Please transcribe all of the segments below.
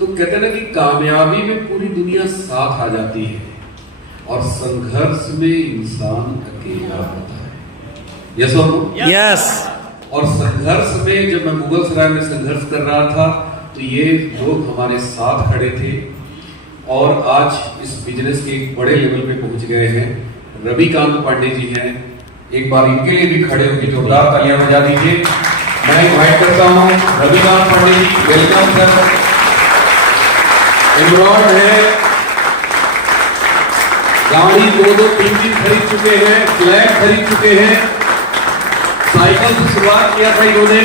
तो कहते हैं ना कि कामयाबी में पूरी दुनिया साथ आ जाती है और संघर्ष में इंसान अकेला होता है। यस और नो? यस। और संघर्ष में जब मैं मुगल सराय में संघर्ष कर रहा था तो ये लोग हमारे साथ खड़े थे और आज इस बिजनेस के एक बड़े लेवल पे पहुंच गए हैं। रविकांत पांडे जी हैं, एक बार इनके लिए भी खड़े होकर जोरदार तालियां बजा दीजिए। मैं इनवाइट करता हूं रविकांत पांडे जी, वेलकम सर। एम्ब्रॉयड है, गाड़ी 2-2 3-3 खरीद चुके हैं, फ्लैट खरीद चुके हैं, साइकिल से शुरुआत किया था इन्होंने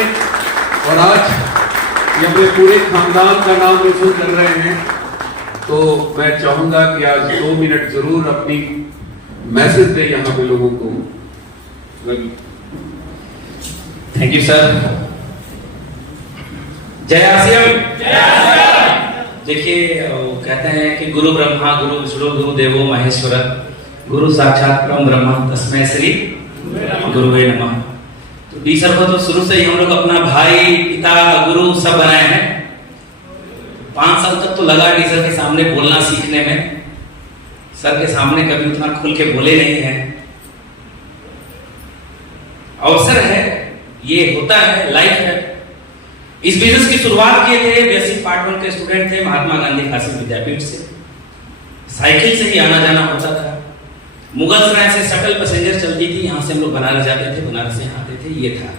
और आज ये अपने पूरे खानदान का नाम रोशन कर रहे हैं। तो मैं चाहूंगा कि आज 2 मिनट जरूर अपनी मैसेज दे यहाँ पे लोगों को। Thank you sir. जय आसियम। देखिए वो कहते हैं कि गुरु ब्रह्मा गुरु विष्णु गुरु देवो महेश्वर, गुरु साक्षात परम ब्रह्म तस्मै श्री गुरुवे नमः। तो डी सर को तो शुरू से ही हम लोग अपना भाई पिता गुरु सब बनाए हैं। 5 साल तक तो लगा डी सर के सामने बोलना सीखने में। सर के सामने कभी उतना खुल के बोले नहीं है। अवसर है, ये होता है, लाइफ है। इस बिजनेस की शुरुआत किए थे, बेसिक पार्ट 1 के स्टूडेंट थे महात्मा गांधी खासी विद्यापीठ से। साइकिल से ही आना जाना होता था। मुगल सराय से शटल पैसेंजर चलती थी, यहाँ से हम लोग बनारस जाते थे, बनारस से आते थे, ये था।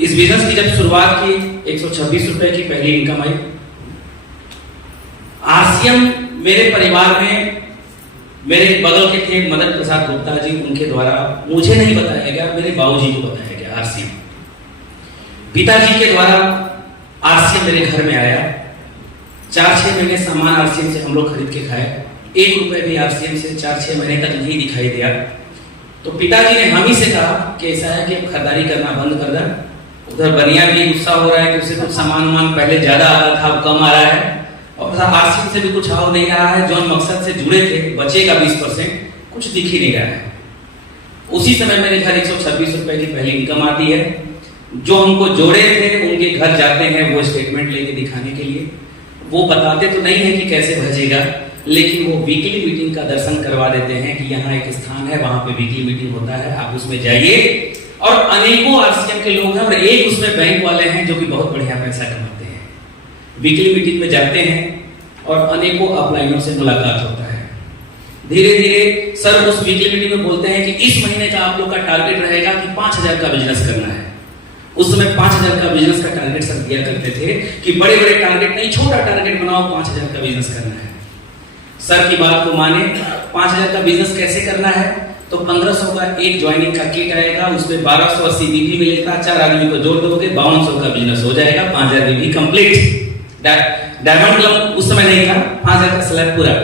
इस बिजनेस की जब शुरुआत की 126 रुपए की पहली इनकम आई। आरसीएम मेरे परिवार में मेरे बगल के थे मदन प्रसाद गुप्ता जी, उनके द्वारा मुझे नहीं बताया गया, मेरे बाबूजी को बताया गया आरसीएम। पिताजी के द्वारा आरसीएम मेरे घर में आया। 4-6 महीने सामान आरसीएम से हम लोग खरीद के खाए। 1 रुपए भी आरसीएम से 4-6 महीने तक नहीं दिखाई दिया। तो पिताजी ने हम ही से कहा कि ऐसा है कि खरीदारी करना बंद कर दे। उधर बनिया भी गुस्सा हो रहा है कि उसे कुछ सामान पहले ज्यादा आ रहा था, अब कम आ रहा है, और आरसीएम से भी कुछ आ नहीं रहा है। जो मकसद से जुड़े थे बचेगा 20%, कुछ दिख ही नहीं रहा है। उसी समय मेरे घर 126 रुपए की पहली इनकम आती है। जो हमको जोड़े थे उनके घर जाते हैं वो स्टेटमेंट लेके दिखाने के लिए। वो बताते तो नहीं है कि कैसे भेजेगा, लेकिन वो वीकली मीटिंग का दर्शन करवा देते हैं कि यहाँ एक स्थान है, वहां पे वीकली मीटिंग होता है, आप उसमें जाइए। और अनेकों आरसीएम के लोग हैं और एक उसमें बैंक वाले हैं जो कि बहुत बढ़िया पैसा कमाते हैं। वीकली मीटिंग में जाते हैं और अनेकों अपलाइनों से मुलाकात होता है। धीरे धीरे सर उस वीकली मीटिंग में बोलते हैं कि इस महीने का आप लोग का टारगेट रहेगा कि 5000 का बिजनेस करना है। उस समय 5000 का बिजनेस का टारगेट सर दिया करते थे कि बड़े बड़े टारगेट नहीं, छोटा टारगेट बनाओ, 5000 का बिजनेस करना है। सर की बात को माने। 5000 का बिजनेस कैसे करना है? तो 1500 का एक ज्वाइनिंग का किट आएगा, उसमें 1280 बीबी मिलेगा, 4 आदमी को जोड़ दोगे 5200 का बिजनेस हो जाएगा, 5000 बीबी कंप्लीट। डायमंड क्लब उस समय नहीं था, 5000 का स्लैब पूरा।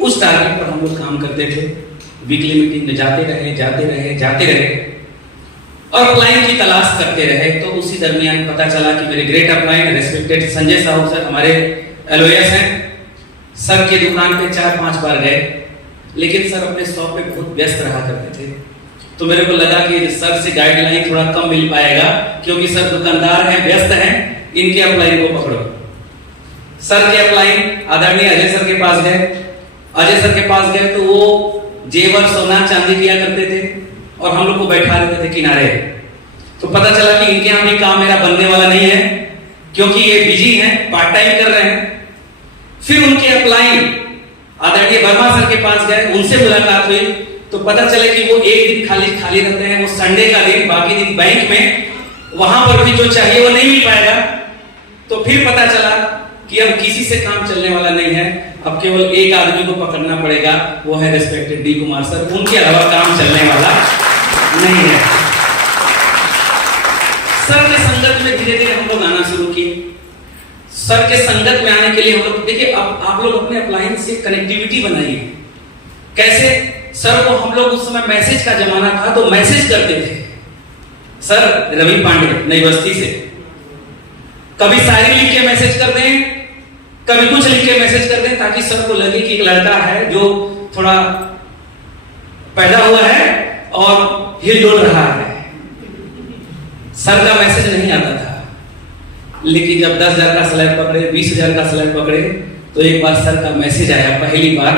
उस टारगेट पर हम लोग काम करते थे। वीकली मीटिंग में जाते रहे और अपलाइन की तलाश करते रहे। तो उसी दरमियान पता चला कि मेरे great upline respected Sanjay Sahu sir हमारे एलओएस हैं। सर की दुकान पे 4-5 बार गए, लेकिन सर अपने शॉप पे बहुत व्यस्त रहा करते थे। तो मेरे को लगा कि सर से गाइडलाइन थोड़ा कम मिल पाएगा, क्योंकि सर दुकानदार हैं, व्यस्त हैं, इनके अपलाइन को पकड़ो। सर के अपलाइन आदरणीय अजय सर के पास गए। अजय सर के पास गए तो वो जेवर सोना चांदी किया करते थे और हम लोग को बैठा देते थे किनारे। तो पता चला कि इनके यहाँ भी काम मेरा बनने वाला नहीं है, क्योंकि ये बिजी हैं, पार्ट टाइम कर रहे हैं। फिर उनके अपलाइन आदरणीय वर्मा सर के पास गए, उनसे मुलाकात हुई तो पता चले कि वो एक दिन खाली रहते हैं, वो संडे का दिन, बाकी दिन बैंक में, वहां पर भी जो चाहिए वो नहीं मिल पाएगा। तो फिर पता चला कि अब किसी से काम चलने वाला नहीं है, अब केवल एक आदमी को पकड़ना पड़ेगा, वो है रेस्पेक्टेड डी कुमार सर। उनके अलावा काम चलने वाला नहीं है। सर के संगत में धीरे धीरे हम लोग आना शुरू किए। सर के संगत में आने के लिए हम लोग, देखिए अब आप लोग अपने अप्लायंस से कनेक्टिविटी बनाइए। कैसे? सर को हम लोग उस समय मैसेज का जमाना था तो मैसेज करते थे। सर रवि पांडे नई बस्ती से, कभी शायरी लिख के मैसेज कर दें, कभी कुछ लिख के मैसेज कर दें, ताकि सर को लगे कि एक लड़का है जो थोड़ा पैदा हुआ है और हिल डोल रहा है। सर का मैसेज नहीं आता था। लेकिन जब 10,000 का स्लैब पकड़े, 20,000 का स्लैब पकड़े, तो एक बार सर का मैसेज आया। पहली बार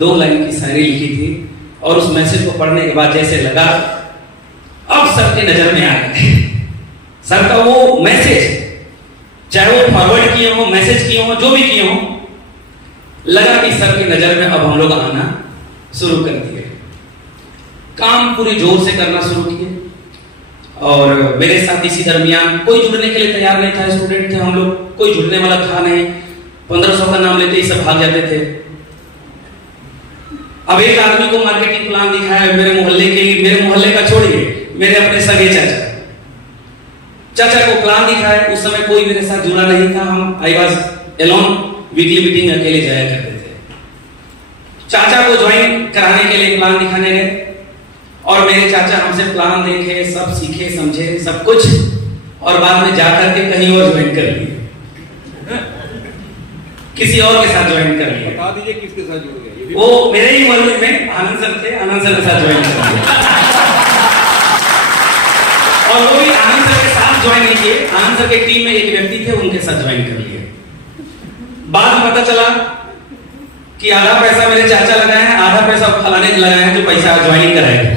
2 लाइन की शायरी लिखी थी और उस मैसेज को पढ़ने के बाद जैसे लगा अब सबके नजर में आ गए। सर का वो मैसेज, चाहे वो फॉरवर्ड किए हो, मैसेज किए हो, जो भी किए हो, लगा कि सर की नजर में अब हम लोग आना शुरू कर दिए। काम पूरी जोर से करना शुरू किए और मेरे साथ इसी दरमियान कोई जुड़ने के लिए तैयार नहीं था। स्टूडेंट थे हम लोग, कोई जुड़ने वाला था नहीं। 1500 का नाम लेते ही सब भाग जाते थे। अब एक आदमी को मार्केटिंग प्लान दिखाया मेरे मोहल्ले के लिए, मेरे मोहल्ले का छोड़िए, मेरे अपने सगे चाचा को प्लान दिखाया। उस समय कोई मेरे साथ जुड़ा नहीं था। हम I was alone, weekly meeting अकेले जाया करते थे। चाचा को ज्वाइन कराने के लिए प्लान दिखाने गए और मेरे चाचा हमसे प्लान देखे, सब सीखे, समझे सब कुछ, और बाद में जाकर के कहीं और ज्वाइन कर लिए, किसी और के साथ ज्वाइन कर लिए। बता दीजिए किसके साथ जुड़ गए? वो मेरे ही मोहल्ले में आनंद सर थे, आनंद सर के साथ ज्वाइन कर लिए। और वो भी आनंद सर के साथ ज्वाइन नहीं किए, आनंद सर के टीम में एक व्यक्ति थे, उनके साथ ज्वाइन कर लिए। बाद में पता चला कि आधा पैसा मेरे चाचा लगाए हैं, आधा पैसा फलाने लगाए हैं जो पैसा ज्वाइनिंग कराए थे।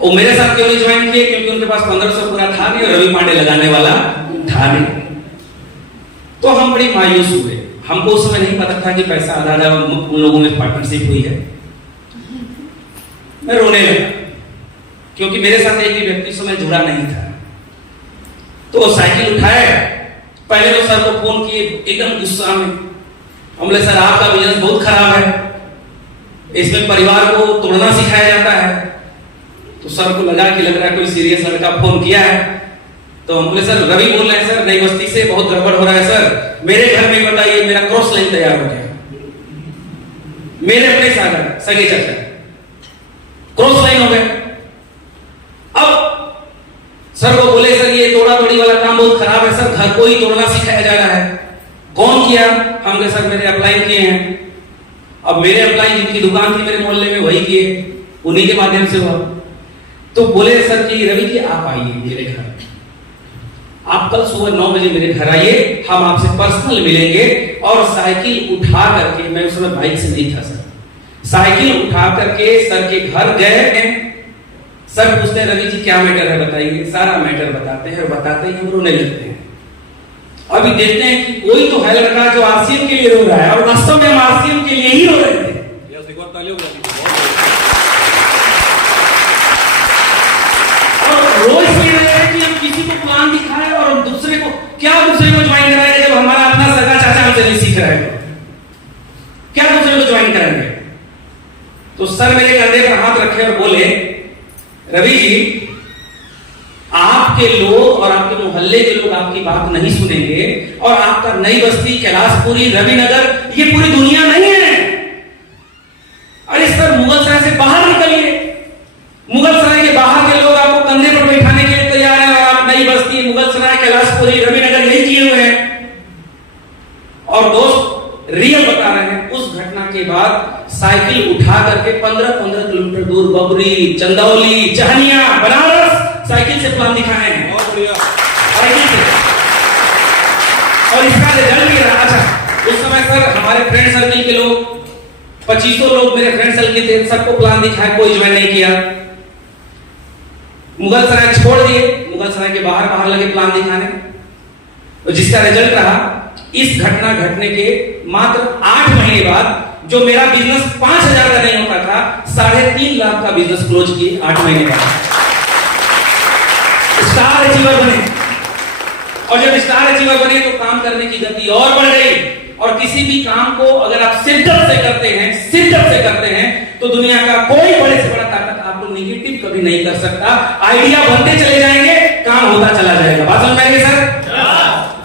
वो मेरे साथ क्यों नहीं ज्वाइन किए? क्योंकि उनके पास 1500 पूरा था नहीं और रवि पांडे लगाने वाला था नहीं। तो हम बड़ी मायूस हुए। हमको उस समय नहीं पता था कि पैसा आधा आधा उन लोगों में पार्टनरशिप हुई है। मैं रोने लगा क्योंकि मेरे साथ एक भी व्यक्ति समय जुड़ा नहीं था। तो साइकिल उठाए, पहले तो सर को फोन किए एकदम गुस्सा में। हम बोले सर आपका बिजनेस बहुत खराब है, इसमें परिवार को तोड़ना सिखाया जाता है। तो सर को लगा कि लग रहा है कोई सीरियस लड़का फोन किया है। तो हम बोले सर रवि बोल रहे हैं सर, नई बस्ती से, बहुत गड़बड़ हो रहा है सर, मेरे घर में बताइए मेरा क्रॉस लाइन तैयार हो गया। मेरे अपने सगे चाचा क्रॉस लाइन हो गए। अब सर को बोले सर ये तोड़ा तोड़ी वाला काम बहुत खराब है सर, घर को ही तोड़ना सिखाया जा रहा है। कौन किया? हमने सर मेरे अपलाइन किए हैं। अब मेरे अपलाइन जिनकी दुकान थी मेरे मोहल्ले में वही किए, उन्हीं के माध्यम से हुआ। तो बोले सर कि रवि जी आप आइए मेरे घर, आप कल सुबह 9 बजे मेरे घर आइए, हम आपसे पर्सनल मिलेंगे। और साइकिल उठा करके, मैं उस समय बाइक से नहीं था सर, साइकिल उठा करके सर के घर गए। सर पूछते हैं रवि जी क्या मैटर है बताइए। सारा मैटर बताते हैं और बताते ही हम रोने लगते हैं। अभी देखते हैं कि कोई तो है लड़का जो आरसीएम के लिए रो रहा है और वास्तव में हम आरसीएम के लिए ही रो रहे थे। और रोज भी रहे हैं कि हम किसी को प्लान दिखाए और दूसरे को ज्वाइन कराएंगे जब हमारा अपना सगा चाचा हमसे नहीं सीख रहा है, क्या दूसरे को ज्वाइन कराएंगे? तो सर मेरे कंधे पर हाथ रखे और बोले रवि जी आपके लोग और आपके मोहल्ले के लोग आपकी बात नहीं सुनेंगे और आपका नई बस्ती, कैलाशपुरी, रविनगर ये पूरी दुनिया नहीं है। अरे सर मुगल सराय से बाहर निकलिए, मुगल सराय के बाहर के लोग आपको कंधे पर बैठाने के लिए तैयार है और आप नई बस्ती, मुगल सराय, कैलाशपुरी, रविनगर यही किए हुए हैं। और दोस्त रियल बता रहे हैं, उस घटना के बाद साइकिल उठा करके 15-15 किलोमीटर दूर बबरी, चंदौली, चहनिया, बनारस साइकिल से प्लान दिखाए हैं। बहुत बढ़िया साइकिल से। और इसका रिजल्ट भी रहा। अच्छा उस समय सर हमारे फ्रेंड सर्किल के लोग 2500 लोग मेरे फ्रेंड सर्किल थे, सबको प्लान दिखाया, कोई ज्वाइन नहीं किया। मुगल सराय छोड़ दिए, मुगल सराय के बाहर लगे प्लान दिखाने। तो जिसका रिजल्ट रहा, इस घटना घटने के मात्र 8 महीने बाद जो मेरा बिजनेस 5,000 का नहीं होता था, 3.5 लाख का बिजनेस क्लोज किए 8 महीने बाद। स्टार अचीवर बने। और जब स्टार अचीवर बने तो काम करने की गति और बढ़ गई। और किसी भी काम को अगर आप शिद्दत से करते हैं तो दुनिया का कोई बड़े से बड़ा ताकत आपको निगेटिव कभी नहीं कर सकता। आइडिया बनते चले जाएंगे, काम होता चला जाएगा। बात समझ में आएगी सर?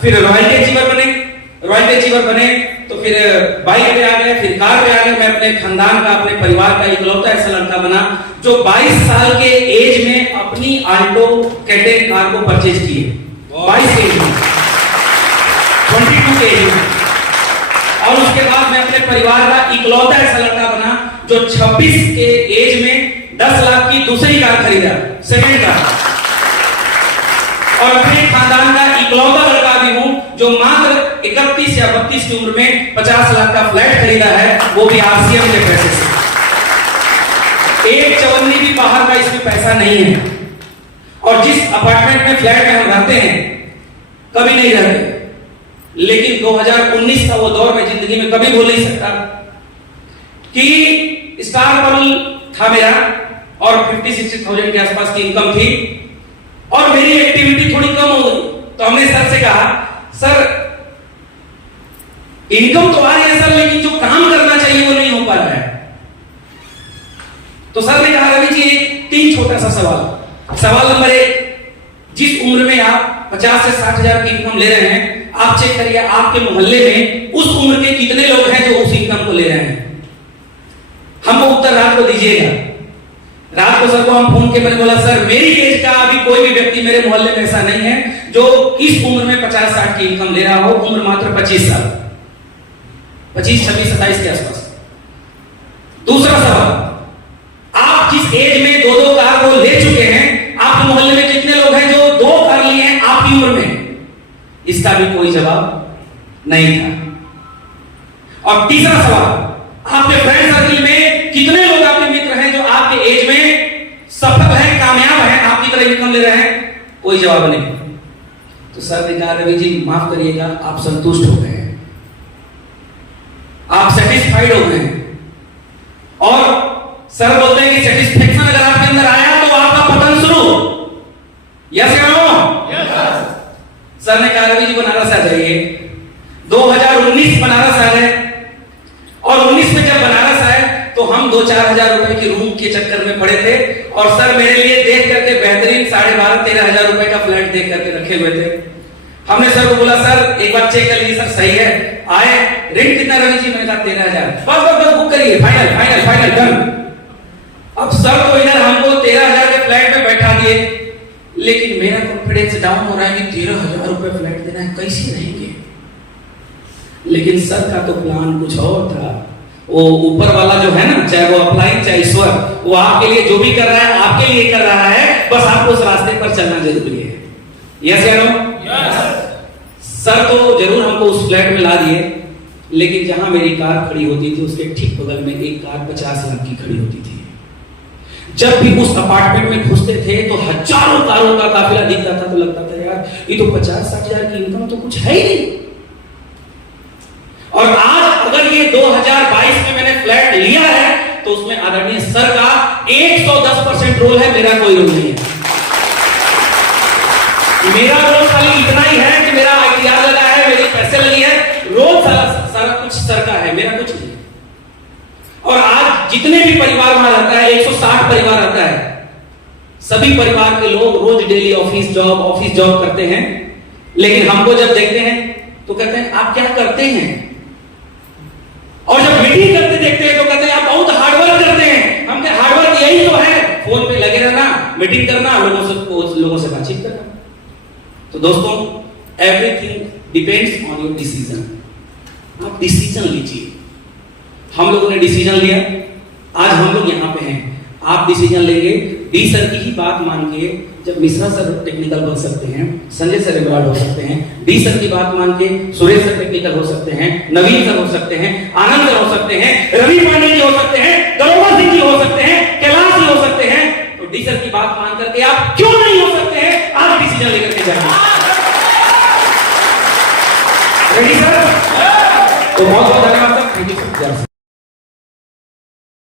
फिर रॉयल्टी अचीवर बने तो फिर बाइक पे आ गए, फिर कार पे आ गए। मैं अपने खानदान का, अपने परिवार का इकलौता ऐसा लड़का बना जो 22 साल के एज में अपनी आल्टो कैटेन कार को परचेज किए। 22 के एज में, 22 के एज में। और उसके बाद मैं अपने परिवार का इकलौता ऐसा लड़का बना जो 26 के एज में 10 लाख की दूसरी कार खरीदा, सेकंड कार। और अपने खानदान का इकलौता लड़का भी हूं मात्र 31 या 32 की उम्र में 50 लाख का फ्लैट खरीदा है, वो भी आरसीएम के पैसे से। एक चवन्नी भी बाहर का इसमें पैसा नहीं है। और जिस अपार्टमेंट में, फ्लैट में हम रहते हैं, कभी नहीं रहते, लेकिन 2019 का वो दौर मैं जिंदगी में कभी भूल नहीं सकता कि स्टार बबल था मेरा और 50-60,000 के आसपास की इनकम थी और मेरी एक्टिविटी थोड़ी कम हो गई। तो हमने सर से कहा, सर इनकम तो आ रही है सर, लेकिन जो काम करना चाहिए वो नहीं हो पा रहा है। तो सर ने कहा, रवि जी 3 छोटा सा सवाल। सवाल नंबर 1, जिस उम्र में आप 50 से 60,000 की इनकम ले रहे हैं, आप चेक करिए आपके मोहल्ले में उस उम्र के कितने लोग हैं जो उस इनकम को ले रहे हैं। हमको उत्तर रात को दीजिएगा। रात को सर को हम फोन के मैंने बोला, सर मेरी एज का अभी कोई भी व्यक्ति मेरे मोहल्ले में ऐसा नहीं है जो इस उम्र में 50-60 की इनकम ले रहा हो। उम्र मात्र 25 साल, 25, 26, 27 के आसपास। दूसरा सवाल, आप जिस एज में 2-2 कार वो ले चुके हैं, आपके मोहल्ले में कितने लोग हैं जो 2 कार लिए हैं आपकी उम्र में? इसका भी कोई जवाब नहीं था। और तीसरा सवाल, आपके फ्रेंड सर्किल में कितने लोग आपके मित्र हैं जो आपके एज में सफल हैं, कामयाब हैं, आपकी तरह इनकम ले रहे हैं? कोई जवाब नहीं। तो सर ने कहा, रवि जी माफ करिएगा, आप संतुष्ट हो गए हैं, आप सेटिस्फाइड हो गए हैं। और सर बोलते हैं कि सेटिस्फेक्शन अगर आपके अंदर आया तो आपका पतन शुरू। यस या नो? सर ने कहा, रवि जी बनारस आ जाइए। 2019 बनारस आ गए और 19 में जब बनारस आए तो हम 2-4 हजार रुपए की रूम के चक्कर में पड़े थे और सर मेरे लिए देख करके बेहतरीन 12,500-13 हजार रुपए का फ्लैट देख करके रखे हुए थे। हमने सर को बोला, सर एक बार चेक कर लीजिए सर, सही है। आए, रेंट कितना रवि जी? मैंने कहा 13,000। बस बुक करिए, फाइनल डन। अब सर तो इधर हमको 13,000 के फ्लैट में बैठा दिए, लेकिन मेरा कॉन्फिडेंस डाउन हो रहा है कि 13,000 रुपए फ्लैट देना है, कैसे रहेंगे? लेकिन सर का तो प्लान कुछ और था। वो ऊपर वाला जो है ना, चाहे वो अप्लाइन चाहे ईश्वर, वो आपके लिए जो भी कर रहा है आपके लिए कर रहा है, बस आपको उस रास्ते पर चलना जरूरी है। यस या नो? सर तो जरूर हमको उस फ्लैट में ला दिए, लेकिन जहां मेरी कार खड़ी होती थी उसके ठीक बगल में एक कार 50 लाख की खड़ी होती थी। जब भी उस अपार्टमेंट में घुसते थे तो हजारों कारों का काफिला दिखता था, तो लगता था यार ये तो 50-60 हजार की इनकम तो कुछ है ही नहीं। और आज अगर ये 2022 में मैंने फ्लैट लिया है तो उसमें आदरणीय सर का 110% रोल है, मेरा कोई रोल नहीं है। मेरा रोल खाली इतना ही है कि मेरा आइडिया लगा है, मेरी पैसे लगी है, रोल सारा कुछ सर का है, मेरा कुछ नहीं। और आज जितने भी परिवार वहां रहता है, 160 परिवार रहता है, सभी परिवार के लोग रोज डेली ऑफिस जॉब करते हैं, लेकिन हमको जब देखते हैं तो कहते हैं आप क्या करते हैं? और जब मीटिंग करते देखते हैं तो कहते हैं आप बहुत हार्डवर्क करते हैं। हम कहते हार्डवर्क यही तो है, फोन पे लगे रहना, मीटिंग करना, लोगों से बातचीत करना। तो दोस्तों, everything depends on your decision. आप डिसीजन लीजिए। हम लोगों ने डिसीजन लिया, आज हम लोग यहाँ पे हैं। आप डिसीजन लेंगे, डी सर की ही बात मान के, जब मिश्रा सर टेक्निकल बन सकते हैं, संजय सर रिवार्ड हो सकते हैं, डी सर की बात मान के सुरेश सर टेक्निकल हो सकते हैं, नवीन सर हो सकते हैं, आनंद सर हो सकते हैं, रवि पांडे जी हो सकते हैं, दरोगा सिंह जी हो सकते हैं, कैलाश जी हो सकते हैं, तो डी सर की बात मान करके आप क्यों नहीं हो सकते हैं? आज डिसीजन लेकर के जाइए। Ready sir? तो बहुत बहुत धन्यवाद सर, थैंक यू सर।